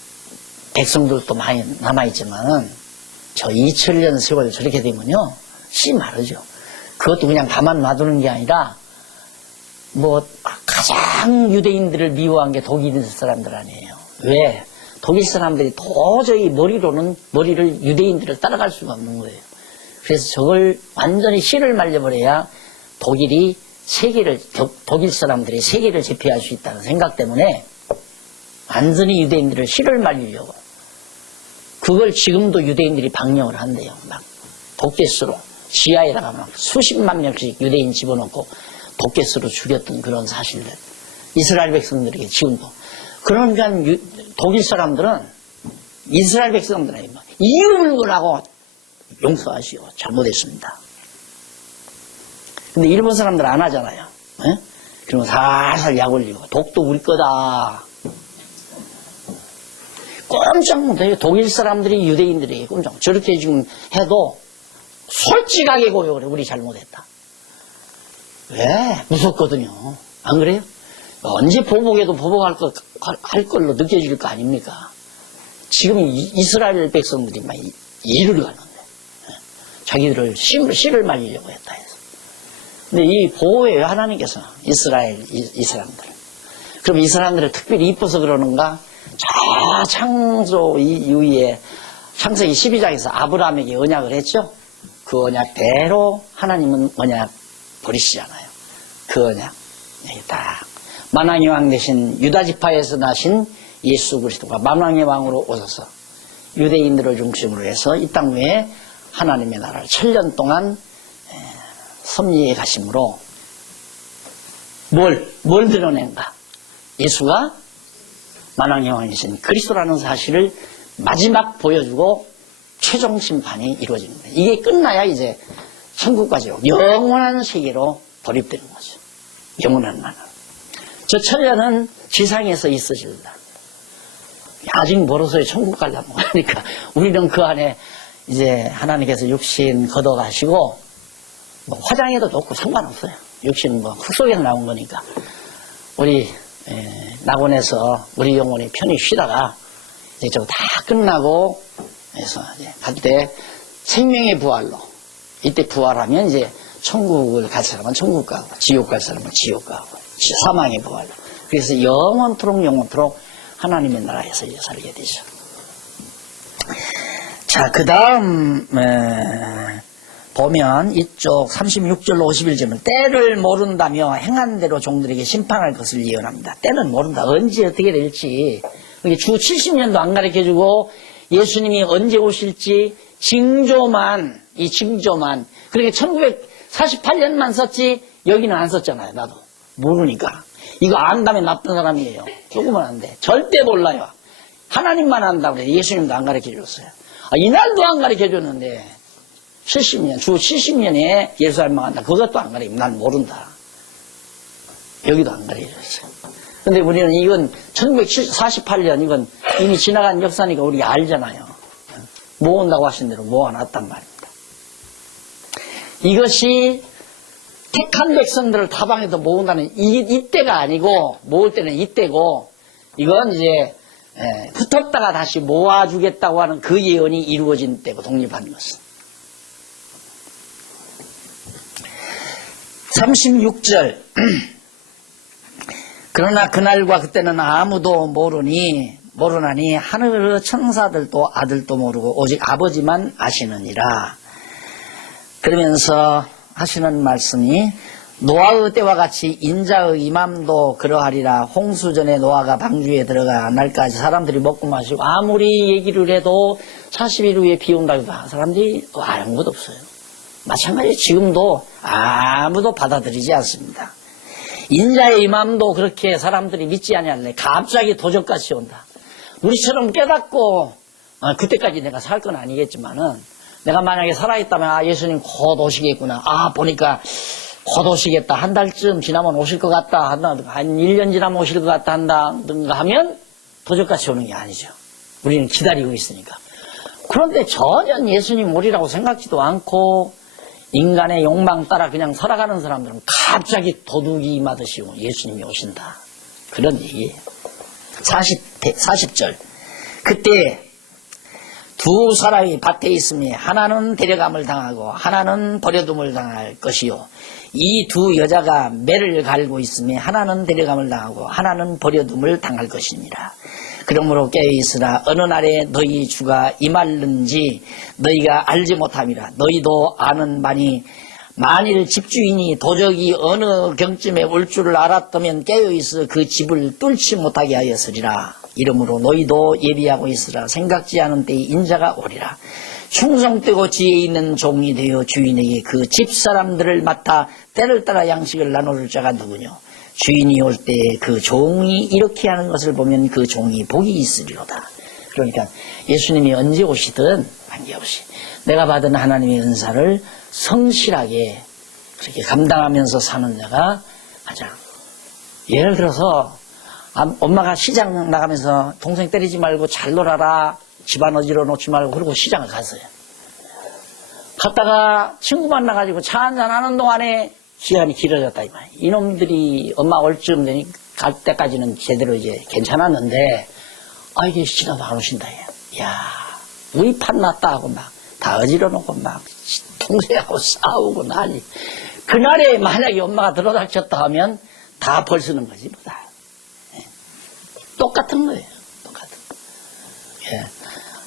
백성들도 많이 남아있지만은, 저 2000년 세월 저렇게 되면요, 씨 마르죠. 그것도 그냥 가만 놔두는 게 아니라, 뭐, 가장 유대인들을 미워한 게 독일 사람들 아니에요. 왜? 독일 사람들이 도저히 머리를 유대인들을 따라갈 수가 없는 거예요. 그래서 저걸 완전히 씨를 말려버려야 독일 사람들이 세계를 제패할 수 있다는 생각 때문에 완전히 유대인들을 씨를 말리려고. 그걸 지금도 유대인들이 방영을 한대요. 막 독개수로 지하에다가 막 수십만 명씩 유대인 집어넣고 독개수로 죽였던 그런 사실들. 이스라엘 백성들에게 지금도. 그러니까 독일 사람들은 이스라엘 백성들에게 이유를 그라고 용서하시오. 잘못했습니다. 근데 일본 사람들 안 하잖아요. 에? 그러면 살살 약 올리고 독도 우리 거다. 꼼짝 못해요. 독일 사람들이 유대인들에게 꼼짝. 저렇게 지금 해도 솔직하게 고백을 해. 우리 잘못했다. 왜? 무섭거든요. 안 그래요? 언제 보복해도 보복할 걸로 느껴질 거 아닙니까? 지금 이스라엘 백성들이 막 이를 가는데 자기들을 씨를 말리려고 했다 해서. 근데 이 보호해요 하나님께서 이 사람들. 그럼 이 사람들을 특별히 이뻐서 그러는가? 저 창조 이후에 창세기 12장에서 아브라함에게 언약을 했죠. 그 언약대로 하나님은 언약 버리시잖아요. 그 언약 딱 만왕의 왕 대신 유다지파에서 나신 예수 그리스도가 만왕의 왕으로 오셔서 유대인들을 중심으로 해서 이 땅 위에 하나님의 나라를 1000년 동안 섭리해 가심으로 뭘 드러낸가? 예수가 만왕의 왕이신 그리스도라는 사실을 마지막 보여주고 최종 심판이 이루어집니다. 이게 끝나야 이제 천국까지 영원한 세계로 돌입되는 거죠. 영원한 나라. 저 천년은 지상에서 있어질다. 아직 멀어서요. 천국 가려면 하니까 우리는 그 안에 이제 하나님께서 육신 걷어가시고 뭐 화장해도 좋고 상관없어요. 육신은 뭐 흙 속에서 나온 거니까 우리 낙원에서 우리 영혼이 편히 쉬다가 이제 좀 다 끝나고 해서 갈 때 생명의 부활로 이때 부활하면 이제 천국을 갈 사람은 천국 가고 지옥 갈 사람은 지옥 가고 사망의 부활로. 그래서 영원토록 하나님의 나라에서 이제 살게 되죠. 자, 그 다음 보면 이쪽 36절로 51절은 때를 모른다며 행한 대로 종들에게 심판할 것을 예언합니다. 때는 모른다. 언제 어떻게 될지. 주 70년도 안 가르쳐주고 예수님이 언제 오실지 징조만 그러니까 48년만 썼지 여기는 안 썼잖아요. 나도 모르니까. 이거 안다면 나쁜 사람이에요. 조금은 안 돼. 절대 몰라요. 하나님만 안다고 그래. 예수님도 안 가르쳐줬어요. 이날도 안 가르쳐줬는데 70년, 주 70년에 예수 알망한다. 그것도 안 가르쳐. 난 모른다. 여기도 안 가르쳐줬어요. 근데 우리는 이건 1948년 이건 이미 지나간 역사니까 우리가 알잖아요. 모은다고 하신 대로 모아놨단 말입니다. 이것이 택한 백성들을 타방에서 모은다는 이때가 아니고 모을 때는 이때고 이건 이제 흩었다가 다시 모아주겠다고 하는 그 예언이 이루어진 때고 독립한 것은 36절 그러나 그날과 그때는 아무도 모르나니 하늘의 천사들도 아들도 모르고 오직 아버지만 아시느니라. 그러면서 하시는 말씀이 노아의 때와 같이 인자의 임함도 그러하리라. 홍수 전에 노아가 방주에 들어가 날까지 사람들이 먹고 마시고 아무리 얘기를 해도 40일 후에 비 온다고 해도 사람들이 아무것도 없어요. 마찬가지 지금도 아무도 받아들이지 않습니다. 인자의 임함도 그렇게 사람들이 믿지 아니할래. 갑자기 도적같이 온다. 우리처럼 깨닫고 그때까지 내가 살 건 아니겠지만은 내가 만약에 살아있다면 예수님 곧 오시겠구나. 보니까 곧 오시겠다. 한 달쯤 지나면 오실 것 같다. 한 1년 지나면 오실 것 같다 한다든가 하면 도적같이 오는 게 아니죠. 우리는 기다리고 있으니까. 그런데 전혀 예수님 오리라고 생각지도 않고 인간의 욕망 따라 그냥 살아가는 사람들은 갑자기 도둑이 임하듯이 예수님이 오신다. 그런 얘기예요. 40절. 그때 두 사람이 밭에 있으니 하나는 데려감을 당하고 하나는 버려둠을 당할 것이요. 이 두 여자가 매를 갈고 있으니 하나는 데려감을 당하고 하나는 버려둠을 당할 것이니라. 그러므로 깨어있으라. 어느 날에 너희 주가 임할는지 너희가 알지 못함이라. 너희도 아는 바니 만일 집주인이 도적이 어느 경쯤에 올 줄을 알았다면 깨어있어 그 집을 뚫지 못하게 하였으리라. 이러므로 너희도 예비하고 있으라. 생각지 않은 때에 인자가 오리라. 충성되고 지혜 있는 종이 되어 주인에게 그 집사람들을 맡아 때를 따라 양식을 나누를 자가 누구뇨. 주인이 올 때 그 종이 이렇게 하는 것을 보면 그 종이 복이 있으리로다. 그러니까 예수님이 언제 오시든 관계없이 내가 받은 하나님의 은사를 성실하게 그렇게 감당하면서 사는 자가 가장. 예를 들어서 엄마가 시장 나가면서 동생 때리지 말고 잘 놀아라. 집안 어지러 놓지 말고 그러고 시장을 갔어요. 갔다가 친구 만나가지고 차 한잔하는 동안에 시간이 길어졌다 이 말이에요. 이놈들이 엄마 올 쯤 되니 갈 때까지는 제대로 이제 괜찮았는데 이게 시간도 안 오신다. 야, 우리 판 났다 하고 막 다 어지러 놓고 막 동생하고 싸우고 난리. 그날에 만약에 엄마가 들어닥쳤다 하면 다 벌쓰는 거지 뭐 다. 똑같은 거예요. 똑같은 거. 예.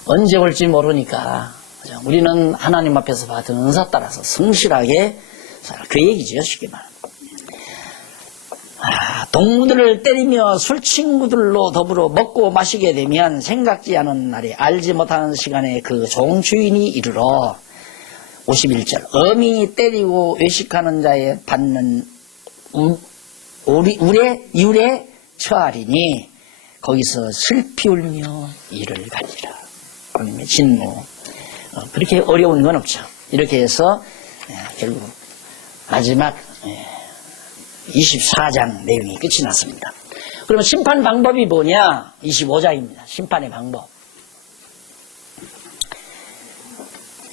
언제 올지 모르니까 우리는 하나님 앞에서 받은 은사 따라서 성실하게 그 얘기죠. 쉽게 말하면. 동무들을 때리며 술 친구들로 더불어 먹고 마시게 되면 생각지 않은 날에 알지 못하는 시간에 그 종주인이 이르러 51절 어미 때리고 외식하는 자에 받는 율에 처하리니 거기서 슬피 울며 이를 가지라. 하나님의 진노. 그렇게 어려운 건 없죠. 이렇게 해서 결국 마지막 24장 내용이 끝이 났습니다. 그러면 심판 방법이 뭐냐? 25장입니다. 심판의 방법.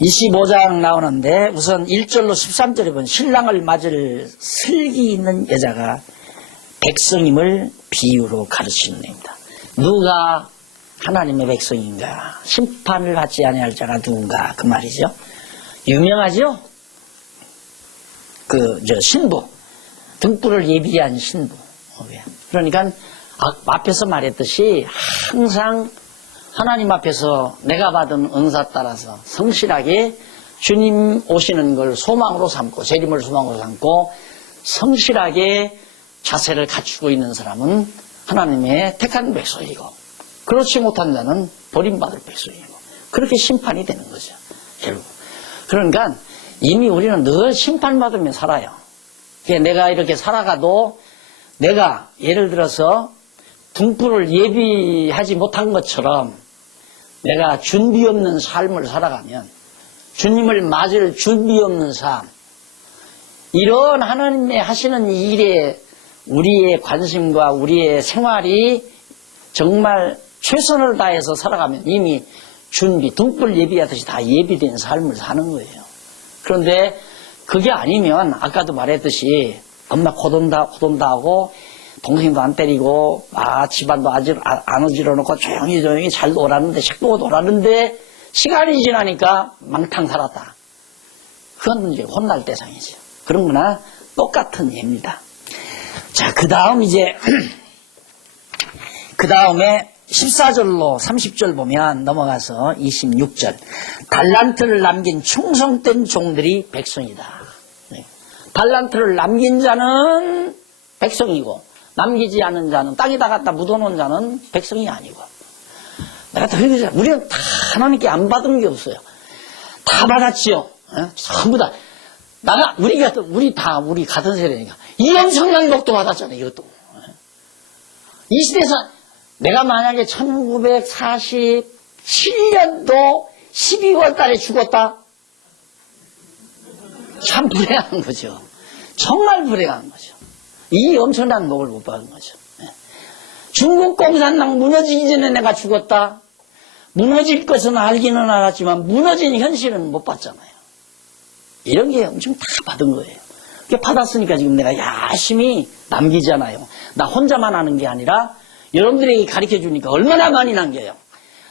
25장 나오는데 우선 1절로 13절에 보면 신랑을 맞을 슬기 있는 여자가 백성임을 비유로 가르치는 내용입니다. 누가 하나님의 백성인가? 심판을 받지 아니할 자가 누군가? 그 말이죠. 유명하죠? 신부. 등불을 예비한 신부. 그러니까 앞에서 말했듯이 항상 하나님 앞에서 내가 받은 은사 따라서 성실하게 주님 오시는 걸 소망으로 삼고 재림을 소망으로 삼고 성실하게 자세를 갖추고 있는 사람은 하나님의 택한 백성이고 그렇지 못한 자는 버림받을 백성이고 그렇게 심판이 되는 거죠. 결국. 그러니까 이미 우리는 늘 심판받으며 살아요. 그러니까 내가 이렇게 살아가도 내가 예를 들어서 등불을 예비하지 못한 것처럼 내가 준비 없는 삶을 살아가면 주님을 맞을 준비 없는 삶, 이런 하나님의 하시는 일에 우리의 관심과 우리의 생활이 정말 최선을 다해서 살아가면 이미 등불 예비하듯이 다 예비된 삶을 사는 거예요. 그런데 그게 아니면 아까도 말했듯이 엄마 곧 온다 하고 동생도 안 때리고 집안도 안 어지러놓고 조용히 잘 놀았는데 식도 놀았는데 시간이 지나니까 망탕 살았다. 그건 이제 혼날 대상이죠. 그런 거나 똑같은 예입니다. 자, 그 다음 이제 그 다음에 14절로 30절 보면 넘어가서 26절. 달란트를 남긴 충성된 종들이 백성이다. 달란트를 남긴 자는 백성이고 남기지 않은 자는 땅에다 갖다 묻어놓은 자는 백성이 아니고. 내가 다 그러잖아. 우리는 다 하나님께 안 받은 게 없어요. 다 받았지요. 전부 다. 우리 같은 세대니까. 이 엄청난 복도 받았잖아요, 이것도. 이 시대에서 내가 만약에 1947년도 12월 달에 죽었다? 참 불행한 거죠. 정말 불행한 거죠. 이 엄청난 복을 못 받은 거죠. 중국 공산당 무너지기 전에 내가 죽었다? 무너질 것은 알기는 알았지만 무너진 현실은 못 봤잖아요. 이런 게 엄청 다 받은 거예요. 받았으니까 지금 내가 열심히 남기잖아요. 나 혼자만 하는 게 아니라 여러분들에게 가르쳐 주니까 얼마나 많이 남겨요.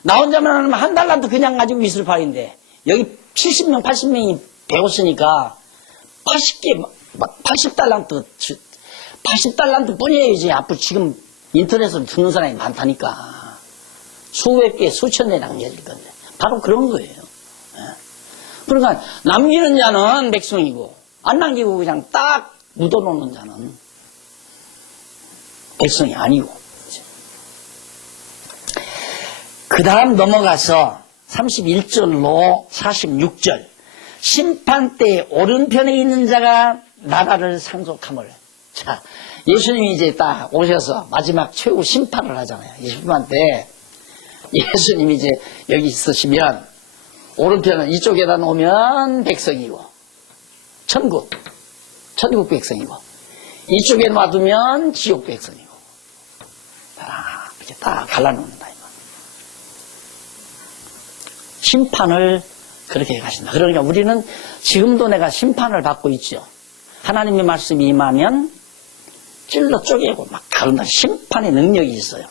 나 혼자만 하면 한 달란트 그냥 가지고 있을 판인데 여기 70명, 80명이 배웠으니까 80달란트 뿐이에요. 이제 앞으로 지금 인터넷으로 듣는 사람이 많다니까. 수백 개, 수천 개 남겨질 건데. 바로 그런 거예요. 그러니까 남기는 자는 백성이고 안 남기고 그냥 딱 묻어놓는 자는 백성이 아니고. 그 다음 넘어가서 31절로 46절. 심판대의 오른편에 있는 자가 나라를 상속함을. 자, 예수님이 이제 딱 오셔서 마지막 최후 심판을 하잖아요. 이 심판 때 예수님이 이제 여기 있으시면 오른편은 이쪽에다 놓으면 백성이고 천국 백성이고 이쪽에 놔두면 지옥 백성이고 이렇게 딱 갈라놓는다. 심판을 그렇게 가신다. 그러니까 우리는 지금도 내가 심판을 받고 있죠. 하나님의 말씀이 임하면 찔러 쪼개고 막 가른다. 심판의 능력이 있어요.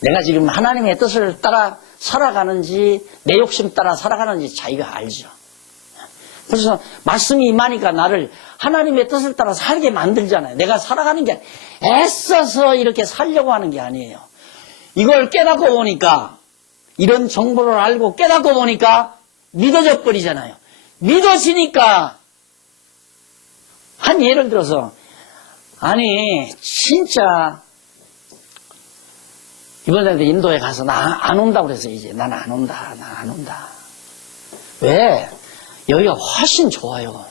내가 지금 하나님의 뜻을 따라 살아가는지 내 욕심 따라 살아가는지 자기가 알죠. 그래서 말씀이 임하니까 나를 하나님의 뜻을 따라 살게 만들잖아요. 내가 살아가는 게 애써서 이렇게 살려고 하는 게 아니에요. 이걸 깨닫고 보니까 이런 정보를 알고 깨닫고 보니까 믿어져 버리잖아요. 믿어지니까 한 예를 들어서 아니 진짜 이번에 인도에 가서 나 안 온다고 그래서 이제 난 안 온다. 왜? 여기가 훨씬 좋아요.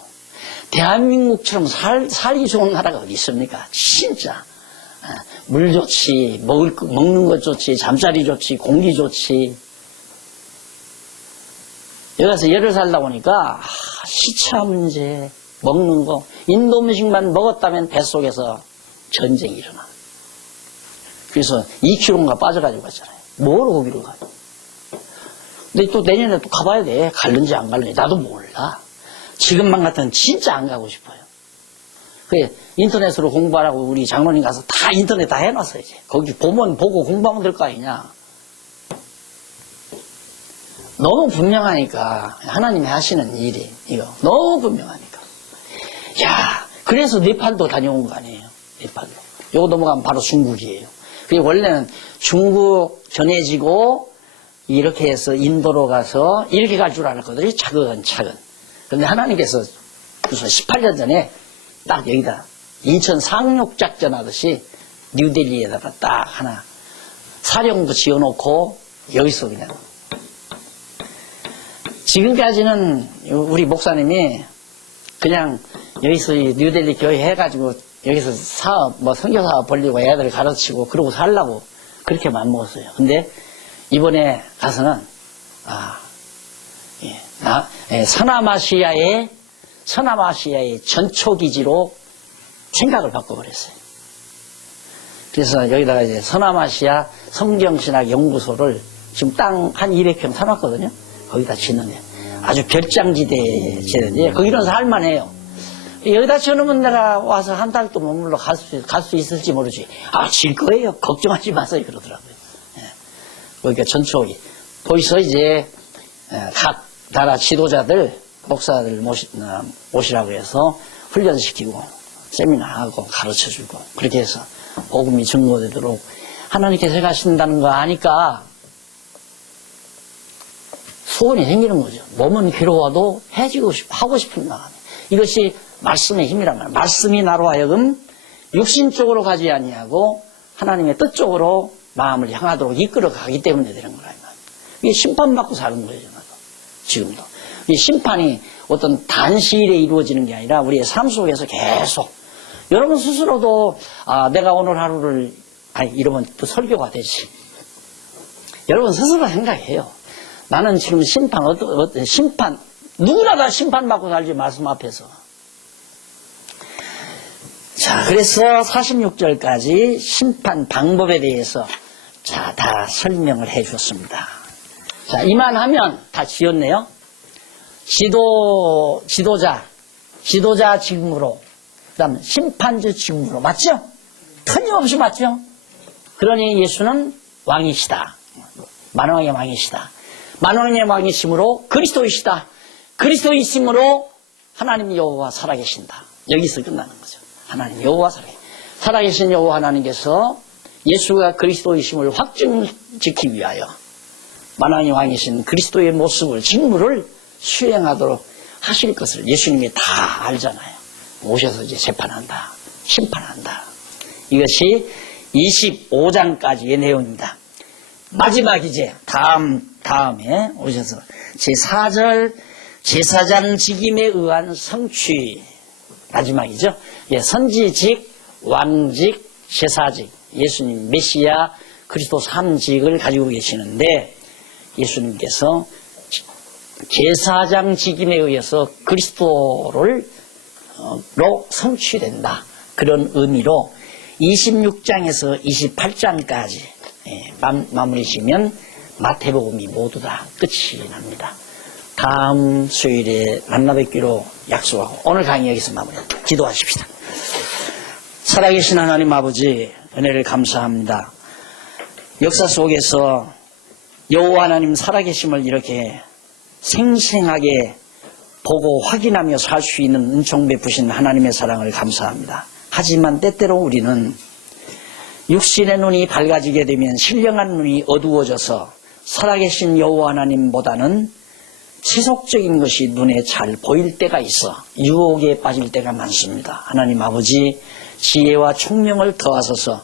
대한민국처럼 살기 좋은 나라가 어디 있습니까? 진짜 물 좋지, 먹는 것 좋지, 잠자리 좋지, 공기 좋지. 여기 가서 열을 살다 보니까 시차 문제, 먹는 거, 인도 음식만 먹었다면 뱃속에서 전쟁이 일어나. 그래서 2kg인가 빠져가지고 갔잖아요. 뭘 거기로 가요? 근데 또 내년에 또 가봐야 돼. 갈는지 안 갈는지 나도 몰라. 지금만 같으면 진짜 안 가고 싶어요. 그래 인터넷으로 공부하라고 우리 장로님 가서 다 인터넷 다 해놨어요. 이제 거기 보면 보고 공부하면 될 거 아니냐. 너무 분명하니까 하나님이 하시는 일이 이거 너무 분명하니까. 야, 그래서 네팔도 다녀온 거 아니에요. 네팔도. 요거 넘어가면 바로 중국이에요. 그게 원래는 중국 전해지고 이렇게 해서 인도로 가서 이렇게 갈 줄 알았거든요. 차근차근. 그런데 하나님께서 무슨 18년 전에 딱 여기다 인천 상륙작전 하듯이 뉴델리에다가 딱 하나 사령부 지어놓고 여기서 그냥 지금까지는 우리 목사님이 그냥 여기서 뉴델리 교회 해가지고 여기서 사업, 선교 사업 벌리고 애들 가르치고 그러고 살라고 그렇게 마음먹었어요. 근데 이번에 가서는, 서남아시아의 전초기지로 생각을 바꿔버렸어요. 그래서 여기다가 이제 서남아시아 성경신학 연구소를 지금 땅 한 200평 사놨거든요. 거기다 짓는데 아주 별장지대에 짓는데 거기는 살만해요. 여기다 쳐놓으면 내가 와서 한 달도 머물러 갈 수 있을지 모르지. 질 거예요. 걱정하지 마세요. 그러더라고요. 거기가 전초기. 거기서 이제 각 나라 지도자들, 목사들 모시라고 해서 훈련시키고 세미나하고 가르쳐주고 그렇게 해서 복음이 증거되도록 하나님께서 해가신다는 거 아니까 소원이 생기는 거죠. 몸은 괴로워도 하고 싶은 마음. 이것이 말씀의 힘이란 말이에요. 말씀이 나로 하여금 육신 쪽으로 가지 아니하고 하나님의 뜻 쪽으로 마음을 향하도록 이끌어 가기 때문에 되는 거라. 이게 심판받고 사는 거예요. 지금도. 이 심판이 어떤 단시일에 이루어지는 게 아니라 우리의 삶 속에서 계속 여러분 스스로도 내가 오늘 하루를 이러면 또 설교가 되지. 여러분 스스로 생각해요. 나는 지금 심판 누구나 다 심판받고 살지 말씀 앞에서. 자, 그래서 46절까지 심판 방법에 대해서 다 설명을 해 주었습니다. 자, 이만하면 다 지었네요. 지도자 직무로, 그 다음 심판주 직무로. 맞죠? 틀림없이 맞죠? 그러니 예수는 왕이시다. 만왕의 왕이시다. 만왕의 왕이심으로 그리스도이시다. 그리스도이심으로 하나님 여호와 살아계신다. 여기서 끝나는 거죠. 하나님 여호와 살아계신 여호와 하나님께서 예수가 그리스도이심을 확증짓기 위하여 만왕의 왕이신 그리스도의 모습을 직무를 수행하도록 하실 것을 예수님이 다 알잖아요. 오셔서 이제 재판한다. 심판한다. 이것이 25장까지의 내용입니다. 마지막 이제 다음에 오셔서 제4절 제사장 직임에 의한 성취 마지막이죠. 선지직, 왕직, 제사직 예수님 메시아 그리스도 3직을 가지고 계시는데 예수님께서 제사장 직임에 의해서 그리스도로 성취된다. 그런 의미로 26장에서 28장까지 마무리 지면 마태복음이 모두 다 끝이 납니다. 다음 수요일에 만나뵙기로 약속하고 오늘 강의 여기서 마무리합니다. 기도하십시다. 살아계신 하나님 아버지 은혜를 감사합니다. 역사 속에서 여호와 하나님 살아계심을 이렇게 생생하게 보고 확인하며 살 수 있는 은총 베푸신 하나님의 사랑을 감사합니다. 하지만 때때로 우리는 육신의 눈이 밝아지게 되면 신령한 눈이 어두워져서 살아계신 여호와 하나님보다는 세속적인 것이 눈에 잘 보일 때가 있어 유혹에 빠질 때가 많습니다. 하나님 아버지 지혜와 총명을 더하소서.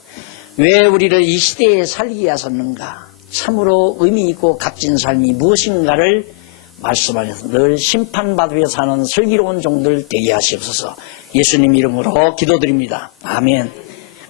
왜 우리를 이 시대에 살게 하셨는가? 참으로 의미 있고 값진 삶이 무엇인가를 말씀하셔서 늘 심판받으며 사는 슬기로운 종들 되게 하시옵소서. 예수님 이름으로 기도드립니다. 아멘.